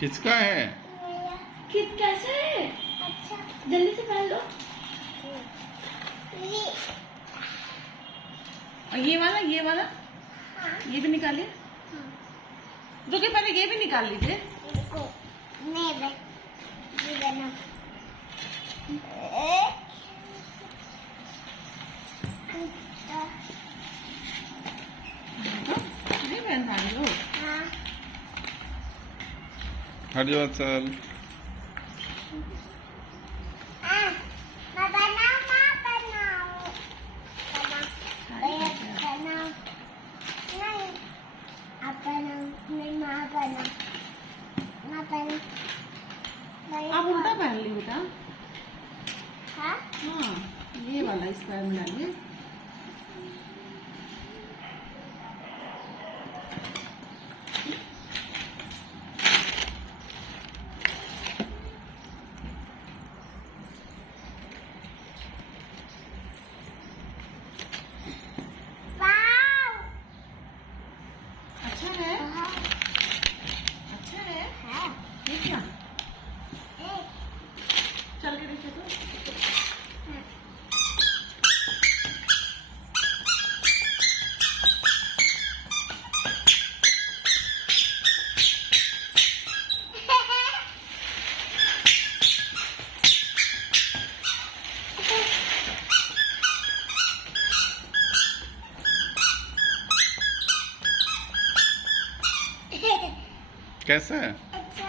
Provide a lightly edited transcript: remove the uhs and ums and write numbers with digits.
किसका है? किट कैसा है? अच्छा जल्दी से पहन लो। और ये वाला हाँ ये भी निकालिए। हाँ रुकिए, पहले ये भी निकाल लीजिए। देखो मैं बना नहीं पहन पा रही हो। हाँ हट जाओ चल। मैं बनाऊँ नहीं आप बनाओ मैं माँ बनाऊँ आप उल्टा पहन ली बेटा। हाँ हाँ, ये वाला इस पैर में डालिए। वाव अच्छा है, अच्छा है। हाँ ये क्या? चल के देखिए तो। कैसा है? अच्छा